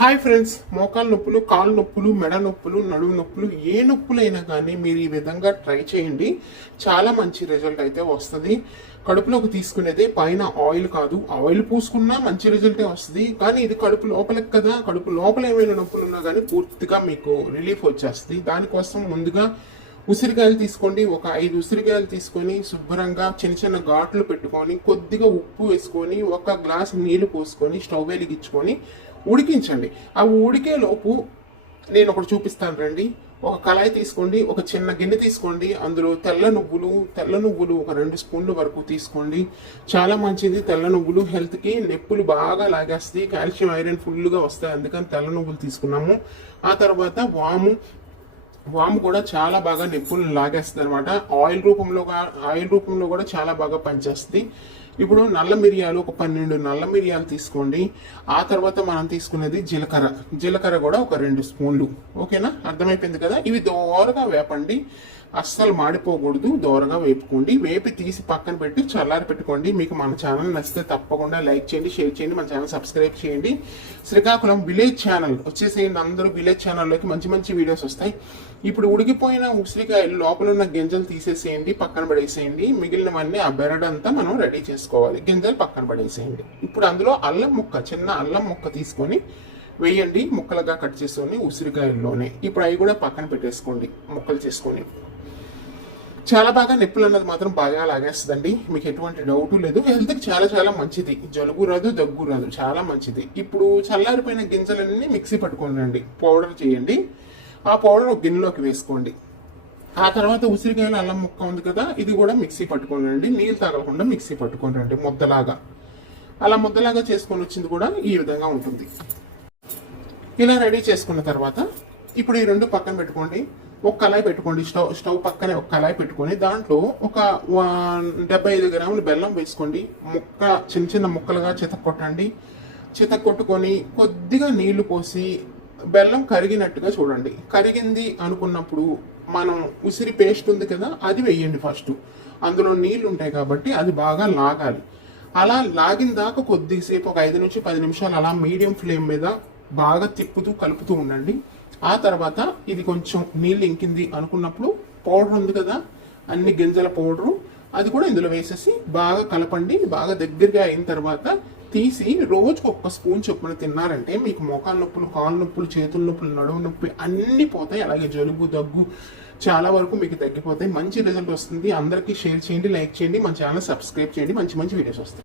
Hi friends మోకాలు నొప్పులు కాలు నొప్పులు మెడ నొప్పులు నడుము నొప్పులు ఏ నొప్పులైనా కానీ మీరు ఈ విధంగా ట్రై చేయండి. చాలా మంచి రిజల్ట్ అయితే వస్తుంది. కడుపులోకి తీసుకునేది పైన ఆయిల్ కాదు. ఆయిల్ పూసుకున్నా మంచి రిజల్టే వస్తుంది. కానీ ఇది కడుపు లోపలికి కదా. కడుపు లోపల ఏమైనా నొప్పులు ఉన్నా కానీ పూర్తిగా మీకు రిలీఫ్ వచ్చేస్తుంది. దానికోసం ముందుగా ఉసిరికాయలు తీసుకోండి. ఒక ఐదు ఉసిరికాయలు తీసుకొని శుభ్రంగా చిన్న చిన్న ఘాట్లు పెట్టుకొని కొద్దిగా ఉప్పు వేసుకొని ఒక గ్లాస్ నీళ్ళు పోసుకొని స్టవ్ వెలిగించుకొని ఉడికించండి. ఆ ఉడికే లోపు నేను ఒకటి చూపిస్తాను రండి. ఒక కళాయి తీసుకోండి ఒక చిన్న గిన్నె తీసుకోండి. అందులో తెల్ల నువ్వులు తెల్ల నువ్వులు ఒక రెండు స్పూన్ల వరకు తీసుకోండి. చాలా మంచిది తెల్ల నువ్వులు. హెల్త్కి నొప్పులు బాగా లాగేస్తాయి. కాల్షియం ఐరన్ ఫుల్గా వస్తాయి. అందుకని తెల్ల నువ్వులు తీసుకున్నాము. ఆ తర్వాత వాము వాము కూడా చాలా బాగా నిప్పులను లాగేస్తుంది అనమాట ఆయిల్ రూపంలో ఆయిల్ రూపంలో కూడా చాలా బాగా పనిచేస్తుంది. ఇప్పుడు నల్ల మిరియాలు ఒక పన్నెండు నల్ల మిరియాలు తీసుకోండి. ఆ తర్వాత మనం తీసుకునేది జీలకర్ర. జీలకర్ర కూడా ఒక రెండు స్పూన్లు. ఓకేనా? అర్థమైపోయింది కదా? ఇవి దోరగా వేపండి. అస్సలు మాడిపోకూడదు దోరగా వేపుకోండి. వేపి తీసి పక్కన పెట్టి చల్లారి పెట్టుకోండి. మీకు మన ఛానల్ నచ్చితే తప్పకుండా లైక్ చేయండి షేర్ చేయండి మన ఛానల్ సబ్స్క్రైబ్ చేయండి. శ్రీకాకుళం విలేజ్ ఛానల్ వచ్చేసేయండి. అందరూ విలేజ్ ఛానల్లోకి మంచి మంచి వీడియోస్ వస్తాయి. ఇప్పుడు ఉడికిపోయిన ఉసిరికాయలు లోపల ఉన్న గింజలు తీసేసేయండి పక్కన పడేసేయండి. మిగిలినవన్నీ ఆ బెరడంతా మనం రెడీ చేసుకోవాలి. గింజలు పక్కన పడేసేయండి. ఇప్పుడు అందులో అల్లం ముక్క చిన్న అల్లం ముక్క తీసుకొని వేయండి ముక్కలుగా కట్ చేసుకొని ఉసిరికాయల్లోనే. ఇప్పుడు అవి కూడా పక్కన పెట్టేసుకోండి ముక్కలు చేసుకొని. చాలా బాగా నొప్పులు అన్నది మాత్రం బాగా లాగేస్తుందండి. మీకు ఎటువంటి డౌట్ లేదు. హెల్త్కి చాలా చాలా మంచిది. జలుబు రాదు దగ్గు రాదు. చాలా మంచిది. ఇప్పుడు చల్లారిపోయిన గింజలన్నీ మిక్సీ పట్టుకోండి పౌడర్ చేయండి. ఆ పౌడర్ ఒక గిన్నెలోకి వేసుకోండి. ఆ తర్వాత ఉసిరికాయల అల్లం ముక్క ఉంది కదా ఇది కూడా మిక్సీ పట్టుకోనండి. నీళ్ళు తగలకుండా మిక్సీ పట్టుకోనండి ముద్దలాగా. అలా ముద్దలాగా చేసుకొని వచ్చింది కూడా ఈ విధంగా ఉంటుంది. ఇలా రెడీ చేసుకున్న తర్వాత ఇప్పుడు ఈ రెండు పక్కన పెట్టుకోండి. ఒక కళాయి పెట్టుకోండి. స్టవ్ స్టవ్ పక్కనే ఒక కళాయి పెట్టుకొని దాంట్లో ఒక డెబ్బై ఐదు గ్రాములు బెల్లం వేసుకోండి. ముక్క చిన్న చిన్న ముక్కలుగా చితక్ కొట్టండి. చితక్ కొట్టుకొని కొద్దిగా నీళ్ళు పోసి బెల్లం కరిగినట్టుగా చూడండి. కరిగింది అనుకున్నప్పుడు మనం ఉసిరి పేస్ట్ ఉంది కదా అది వేయండి ఫస్ట్. అందులో నీళ్ళు ఉంటాయి కాబట్టి అది బాగా లాగాలి. అలా లాగిన దాకా కొద్దిసేపు ఒక ఐదు నుంచి పది నిమిషాలు అలా మీడియం ఫ్లేమ్ మీద బాగా తిప్పుతూ కలుపుతూ ఉండండి. ఆ తర్వాత ఇది కొంచెం నీళ్ళు ఇంకింది అనుకున్నప్పుడు పౌడర్ ఉంది కదా అన్ని గింజల పౌడరు అది కూడా ఇందులో వేసేసి బాగా కలపండి. బాగా దగ్గరగా అయిన తర్వాత తీసి రోజుకు ఒక్క స్పూన్ చొప్పున తిన్నారంటే మీకు మోకాలు నొప్పులు కాళ్ళ నొప్పులు చేతుల నొప్పులు నడుము నొప్పి అన్నీ పోతాయి. అలాగే జలుబు దగ్గు చాలా వరకు మీకు తగ్గిపోతాయి. మంచి రిజల్ట్ వస్తుంది. అందరికీ షేర్ చేయండి లైక్ చేయండి. మన ఛానల్ సబ్స్క్రైబ్ చేయండి. మంచి మంచి వీడియోస్ వస్తాయి.